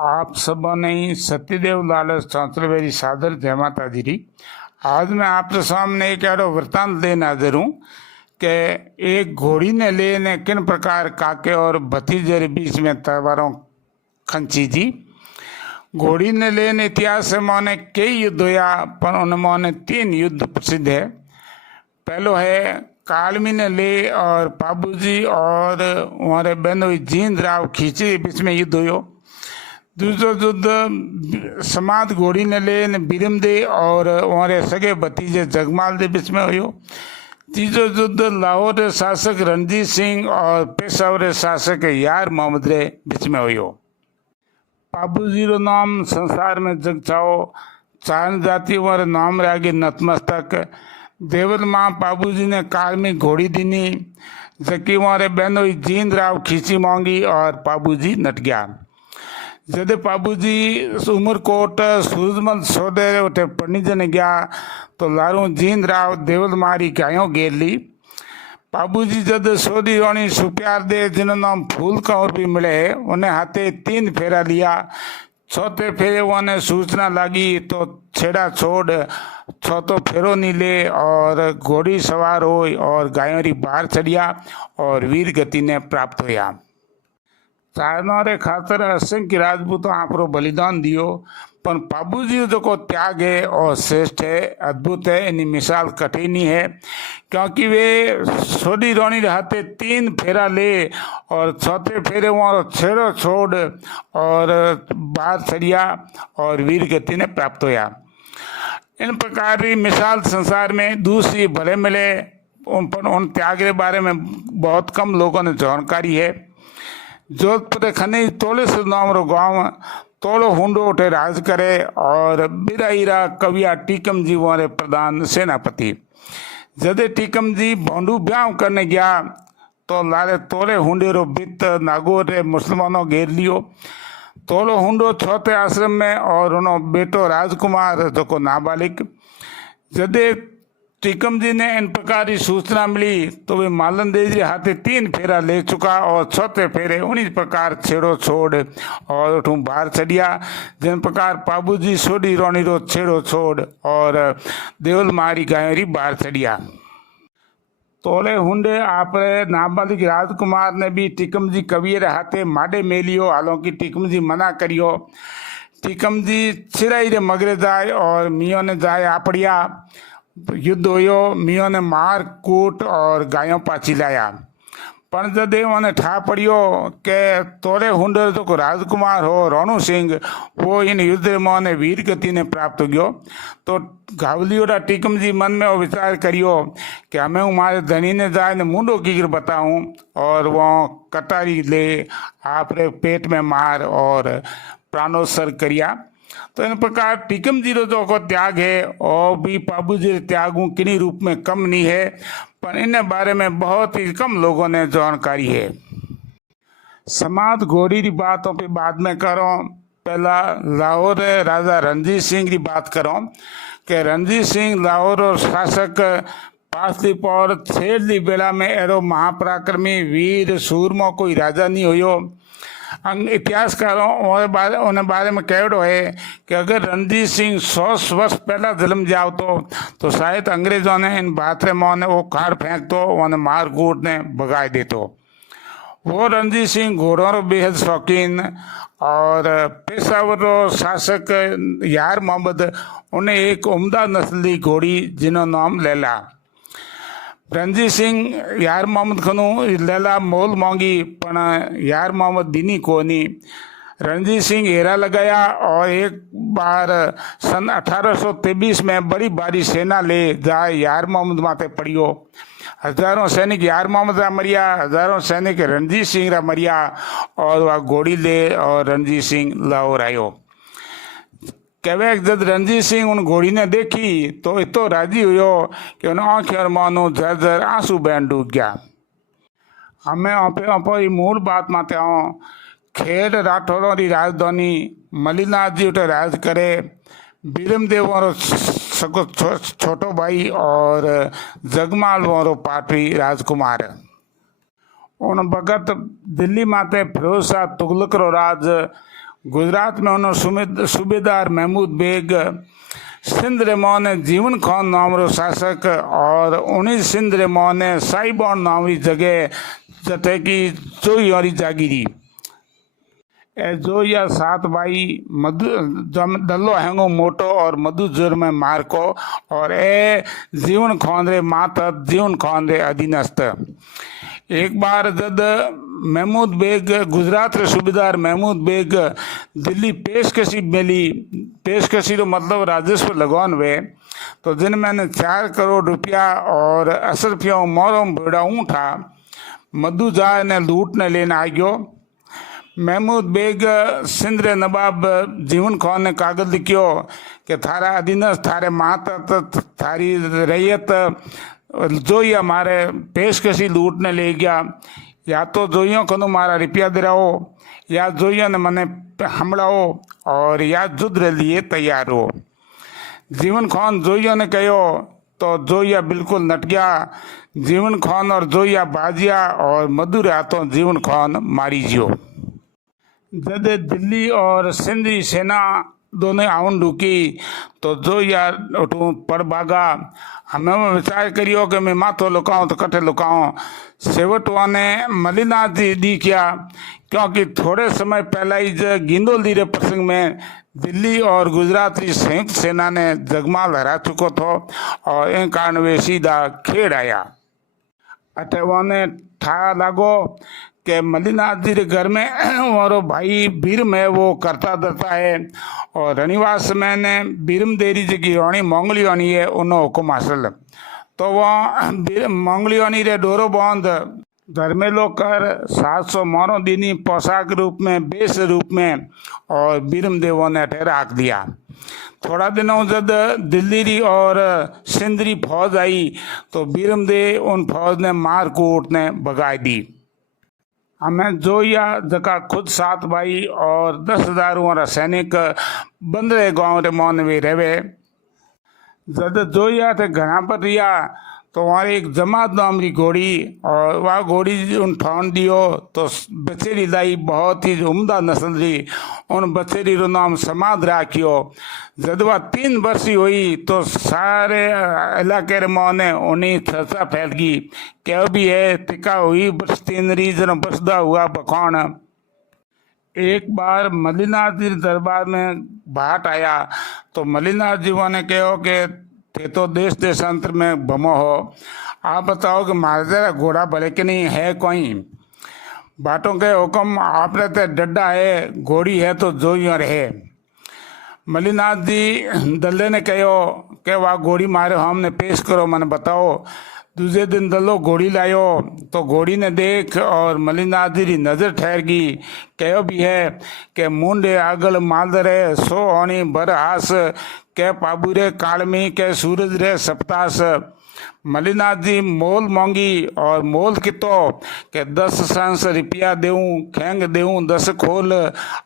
आप सबों ने सत्यदेव लालच चौंतरे मेरी सादर जय माता दी री। आज मैं आपके सामने एक ऐसा वृतांत लेने हाजिर हूँ कि एक घोड़ी ने लेने किन प्रकार काके और भतीजे के बीच में तलवारों खंची जी। घोड़ी ने लेने इतिहास में कई युद्ध होया, पर उनमें 3 युद्ध प्रसिद्ध है। पहलो है कालमी ने ले और पाबूजी और हमारे बहनोई जींद राव खींची के बीच में युद्ध हुयो। दूसरो युद्ध समाज घोड़ी ने ले बीरम दे और हमारे सगे भतीजे जगमाल के बीच में हुयो। तीसरो युद्ध लाहौर शासक रणजीत सिंह और पेशावर शासक यार मोहम्मद रे बीच में हुयो। पाबूजी रो नाम संसार में जग छाओ, चार जाति हमारे नाम रे आगे नतमस्तक। देवल माँ पाबूजी ने कालमी घोड़ी दीनी, जबकि हमारे बहनों जींद राव खींची मांगी और पाबूजी नट गया। जब पाबूजी उमरकोट सूरजमल सोदे उठे पढ़नी जने गया तो लारू जींद राव देवल मारी गायों घेर ली। पाबूजी जब सोदी रोनी सुप्यार दे जिन्हों नाम फूल का और भी मिले, उन्हें हाथे 3 फेरा लिया। चौथे फेरे उन्हें सूचना लगी तो छेड़ा छोड़ चौथो फेरो नहीं ले और घोड़ी सवार हो और गायों री बाहर चढ़िया और वीर गति ने प्राप्त होया। चारनारे खातर असंख्य राजपूतों आपरो बलिदान दियो, पर पाबूजी जो को त्याग है और श्रेष्ठ है, अद्भुत है। इनकी मिसाल कठी नहीं है, क्योंकि वे सोडी रोनी हाथे 3 फेरा ले और चौथे फेरे वहाँ छेड़ो छोड़ और बाहर चढ़िया और वीर गति ने प्राप्त होया। इन प्रकार की मिसाल संसार में दूसरी भले मिले, उन त्याग के बारे में बहुत कम लोगों ने जानकारी है। जोधपुर खने तोले से नाम रो गाँव तोलो हुंडो उठे राज करे और बिराईरा कविया टीकम जी वाले प्रधान सेनापति। जदे टीकम जी भोंडू ब्याह करने गया तो लारे तोले हुंडे रो बित नागौर रे मुसलमानों घेर लियो। तोलो हुंडो चौथे आश्रम में और उनो बेटो राजकुमार जो को नाबालिग। जदे टीकम जी ने इन प्रकार की सूचना मिली तो वे मालन देव जी हाथे 3 फेरा ले चुका और चौथे फेरे उन्हीं प्रकार छेड़ो छोड़ और उठू बाहर चढ़िया। जिन प्रकार पाबूजी सोडी रोनी रो छेड़ो छोड़ और देवल मारी गायरी बाहर चढ़िया। तोले हुंडे आप नाबालिग राजकुमार ने भी टीकम जी कवियर हाथे माडे मेलियो, हालांकि टीकम जी मना करियो। टीकम जी चिराई रे मगरे जाए और मियों ने जाए आपड़िया। युद्ध होयो, मियों ने मार कूट और गायों पाछी लाया। पर जब उन्हें ठा पड़ियो के तोड़े हुंडर जो को राजकुमार हो रोनू सिंह वो इन युद्ध में वीर गति ने प्राप्त हो गयो। तो घावलियोड़ा टीकम जी मन में वो विचार करियो कि हमें हमारे धनी ने जाए ने मुंडो की बताऊं और वो कटारी ले आप रे पेट में मार और प्राणोत्सर्ग करिया। तो इन प्रकार टीकम जी जो को त्याग है और भी पाबूजी त्यागों किन्हीं रूप में कम नहीं है, पर इन बारे में बहुत ही कम लोगों ने जानकारी है। समाज घोड़ी की बातों पे बाद में करो, पहला लाहौर राजा रणजीत सिंह की बात करो कि रणजीत सिंह लाहौर और शासक पासदीप और छेड़ली बेड़ा में एरो महापराक्रमी वीर सूरमो कोई राजा नहीं होयो। इतिहासकारों उन्हें बारे में कहड़ो है कि अगर रणजीत सिंह 100 वर्ष पहला जन्म जाओ तो शायद अंग्रेजों ने इन बातरे में उन्हें वो खाड़ फेंक तो उन्हें मार कूट ने भगा देतो। वो रणजीत सिंह घोड़ों रो बेहद शौकीन और पेशावर रो शासक यार मोहम्मद उन्हें एक उम्दा नस्ली घोड़ी जिनो नाम लैला। रणजीत सिंह यार मोहम्मद खनू लैला मोल मांगी, पर यार मोहम्मद दीनी कोनी। रणजीत सिंह हेरा लगाया और एक बार सन 1823 में बड़ी भारी सेना ले जाए यार मोहम्मद माथे पड़ियो। हजारों सैनिक यार मोहम्मद रा मरिया, हजारों सैनिक रणजीत सिंह रा मरिया और वह घोड़ी ले और रणजीत सिंह लाहौर आयो। कहवे जब रणजीत सिंह उन घोड़ी ने देखी तो इतो राजी हुयो कि उन आंखें और मानो झरझर आंसू बहन डूब गया। हमें आप मूल बात माते आओ खेड़ राठौरों की राजधानी मलिनाथ जी उठे राज करे। बीरम देव और सको छोटो भाई और जगमाल वारो पाटरी राजकुमार। उन भगत दिल्ली माते फिरोज शाह तुगलक रो राज गुजरात में उन्होंने सूबेदार महमूद बेग, सिंध रे मोने जीवन खान नाम रो शासक, और उन्हीं सिंध रे मोने साइबॉन नाम री जगह जते की चोई वाली जागीरी ए जो या सात भाई मधु दल्लो हैंगो मोटो और मधु जुर में मार्को और ए जीवन खान रे मातहत जीवन खान रे अधीनस्थ। एक बार जब महमूद बेग गुजरात रे सूबेदार महमूद बेग दिल्ली पेशकशी मिली, पेशकशी रो मतलब राजस्व लगवान वे, तो जिन मैंने 4 करोड़ रुपया और असरफियों मोरों भेड़ा ऊँठा मधु जाए ने लूट ने लेने आ गयो। महमूद बेग सिंध रे नवाब जीवन खान ने कागज लिखियो कि थारा अधीनस्थ थारे मातहत थारी रैयत जो ही हमारे पेशकशी लूटने ले गया, या तो जोइयों को मारा रुपया दिलाओ या जोइयों ने मने हमलाओ और या युद्ध रे लिए तैयार हो। जीवन खान जोइयों ने कहो तो जोइया बिल्कुल नट गया। जीवन खान और जोइया बाजिया और मधुर हाथों जीवन खान मारी जियो। जब दिल्ली और सिंध की सेना दोनों आउन ढुकी तो जो यार उठूँ पड़ भागा। हमें विचार करियो कि मैं माथो लुकाऊं तो कटे लुकाऊं। सेवटवा ने मलिनाथ जी दी किया, क्योंकि थोड़े समय पहले ही गिंदोली रे प्रसंग में दिल्ली और गुजरात की संयुक्त सेना ने जगमाल हरा चुको थो और इन कारण वे सीधा खेड़ आया। अठे ने ठा लागो कि मलिनाथ जी के घर में और भाई बीरम है वो करता धरता है, और रनिवास में ने बीरम देरी जी की रानी मोंगलियोनी है उन्होंने हुक्म हासिल, तो वह मोंगलियोनी रे डोरो बांध धर्मेलो कर 700 मोरो दीनी पोशाक रूप में बेस रूप में और बीरम देवों ने ठहरा रख दिया। थोड़ा दिनों जब दिल्ली री और सिंध री फौज आई तो बीरम देव उन फौज ने मार कूट ने भगाई दी। हमें जोइया जका खुद 7 भाई और 10,000 वाला सैनिक बंदरे गांव रे मोन में रहे। जब जोइया थे घना पर रिया तो वहाँ एक जमात नाम की घोड़ी, और वह घोड़ी उन ठान दियो तो बचेरी लाई बहुत ही उम्दा नस्ल थी, उन बचेरी रो नाम समाध राखियो। जब वह 3 वर्षी हुई तो सारे इलाके रे मोने उन्हीं चर्चा फैल गई, क्या भी है टिका हुई बस्तीनरी जन बसदा हुआ बखान। एक बार मलिनाथ जी दरबार में भाट आया तो मलिनाथ जी ने कहो कि थे तो देश देशांतर में बमो हो, आप बताओ कि मारे जरा घोड़ा भले कि नहीं है कोई। बाटों के हुक्म आप रहते डड्डा है, घोड़ी है तो जो यूँ रहे। मलिनाथ जी दल्ले ने कहो कि वह घोड़ी मारे हमने पेश करो मैंने बताओ। दूसरे दिन दलो घोड़ी लायो तो घोड़ी ने देख और मलिनाथ जी की नज़र ठहर गई। कहो भी है कि मुंडे आगल मालदरे सो होनी बर हास, के पाबूरे कालमी के सूरज रे सप्तास। मलिनाथ जी मोल मांगी और मोल कितो के 10 सांस रुपया देऊं, खेंग देऊं 10 खोल,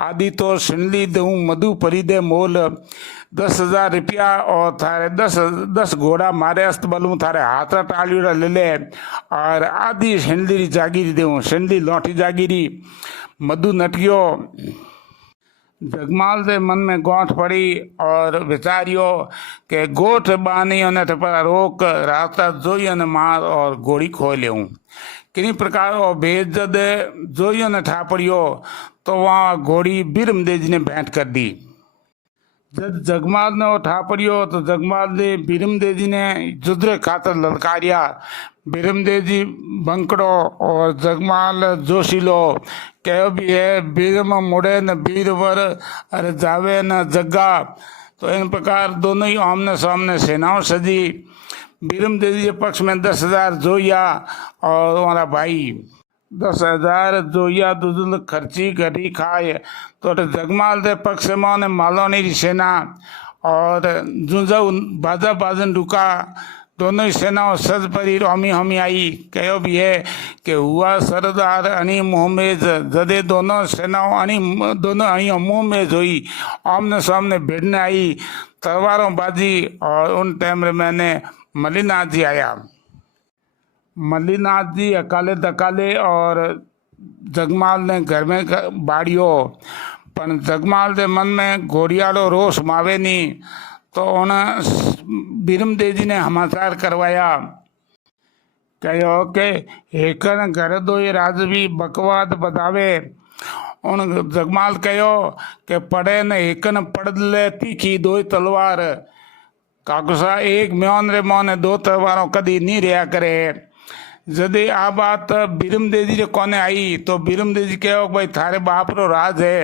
आदि तो सिंडली देऊं मधु परी दे मोल। 10,000 रुपया और थारे 10 घोड़ा मारे अस्त बलूं थारे हाथ टालियोड़ा ले ले, और आदि सिंडली जागीरी देऊं, सिंडली लौटी जागीरी। मधु नटियो। जगमाल के मन में गोठ पड़ी और विचारियो कि गोठ बानी ने पर रोक रास्ता जोइयो ने मार और गोड़ी खो लेऊं। किन्हीं प्रकार और भेज जद जोइयो ने ठा पड़ियो तो वहाँ घोड़ी बीरम देव जी ने भेंट कर दी। जब जगमाल ने उठा पड़ियो तो जगमाल ने बीरम देव जी ने जुद्र खातर ललकारिया। बीरम देव जी बंकड़ो और जगमाल जोशीलो। कहो भी है बीरम मुड़े न बीरवर अरे जावे न जग्गा। तो इन प्रकार दोनों ही आमने सामने सेनाओं सजी। बीरम देव जी के पक्ष में 10,000 जोइया और हमारा भाई 10,000 जोइया दुजुल खर्ची घटी खाए। तो जगमाल के पक्ष में ने मालोनी की सेना और जुंजाऊ बाजा बाजन रुका। दोनों ही सेनाओं सज परी रोमी हमी आई। कहो भी है कि हुआ सरदार अणी मुहमेज। जदे दोनों सेनाओं दोनों अणी मुहमेज हुई, आमने सामने भिड़ने आई, तलवारों बाजी। और उन टाइम में मैंने मलिनाथ जी आया। मलिनाथ जी अकाले दकाले और जगमाल ने घर में बाड़ियो, પણ જગમાલ દે મન में घोड़ियालो रोष मावे नहीं तो उन बीरमदेव जी ने समाचार करवाया कहो कि हेकन घर दो ये राजवी बकवाद बतावे उन जगमाल कहो कि पड़े न हेकन पड़ ले तीखी दो तलवार काकुसा एक म्योन रे मोने दो तलवारों कदी नहीं रहा करे जदे आ बात बीरमदेव जी कोने आई तो बीरमदेव जी कहो भाई थारे बाप रो राज है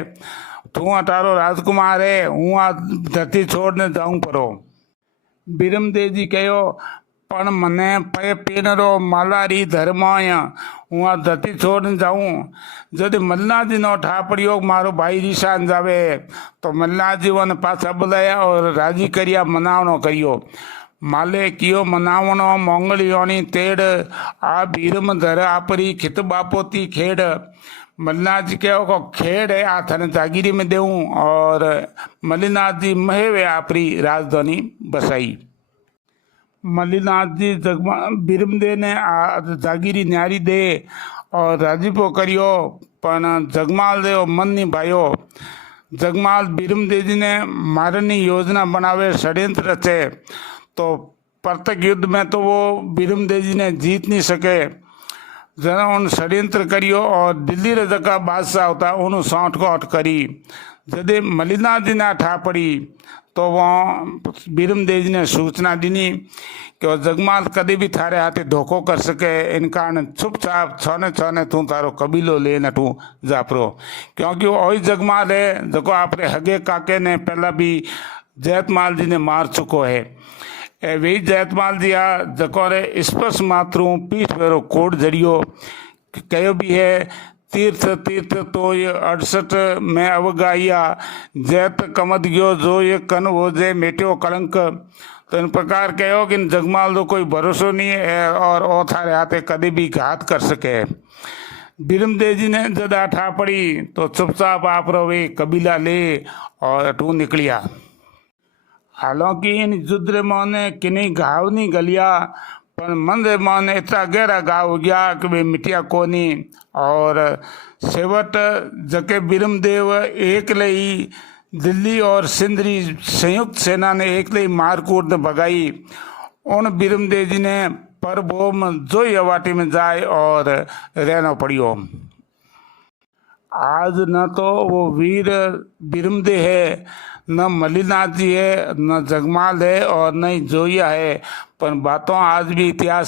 तू अटारो राजकुमार है हूँ आ धरती छोड़ने जाऊँ परो बीरमदेव जी कहो पण मने पे पीनरो मालारी धर्माय हूँ आ धरती छोड़ने जाऊँ जदि मल्ला जी नो ठा पड़ियो मारो भाई रिशान जावे तो मल्ला जी वन पाछा बुलाया और राजी करिया मनावनो करियो माले कियो मनावनो मोंगलियोनी तेड़ आ भीरम धर आपरी खित बापोती खेड़ मल्लिनाथ जी कहो को खेड़ है आ थने जागीरी में देऊँ और मल्लिनाथ जी महेवे आपरी राजधानी बसाई मल्लिनाथ जी बीरमदेव ने जागीरी न्यारी दे और राजीपो करियो पण जगमाल देव मन नहीं भायो जगमाल बीरमदेव जी ने मारनी योजना बनावे षड्यंत्र रचे तो प्रत्येक युद्ध में तो वो बीरमदेव जी ने जीत नहीं सके जरा उन षड्यंत्र करियो और दिल्ली रे जका बादशाह होता उन्होंने सौंठ कोट करी जदे मल्लिनाथ जी ने ठा पड़ी तो वहाँ बीरमदेव जी ने सूचना दी कि वो जगमाल कभी भी थारे हाथे धोखो कर सके इन कारण चुपचाप छने छने तू तारो कबीलो ले न तू जापरो क्योंकि वो वही जगमाल है जो आपरे हगे काके ने पहला भी जैतमाल जी ने मार चुको है वही जैतमाल जी आ जको रे स्पर्श मात्रू पीठ पेरो कोड जड़ियो कहो भी है तीर्थ तीर्थ तो ये 68 में अवगाइया जैत कमद गयो जो ये कन वो जे मेट्यो कलंक तो इन प्रकार कहो कि जगमाल दो कोई भरोसो नहीं है और ओ थारे हाथे कभी भी घात कर सके बीरमदेव जी ने जब आठा पड़ी तो चुपचाप आप वे कबीला ले और तू निकलिया हालांकि इन युद्ध मोने किन्हीं घाव नहीं गलिया पर मन रे मोने इतना गहरा घाव हो गया कि वे मिटिया कोनी और सेवट जके बीरमदेव एक लई दिल्ली और सिंधरी संयुक्त सेना ने एक लई मारकूट ने भगाई उन बीरमदेव जी ने पर बोम जो अवाटी में जाए और रहना पड़ियो आज न तो वो वीर बीरमदेव है न मल्लिनाथ जी है न जगमाल है और न ही जोया है पर बातों आज भी इतिहास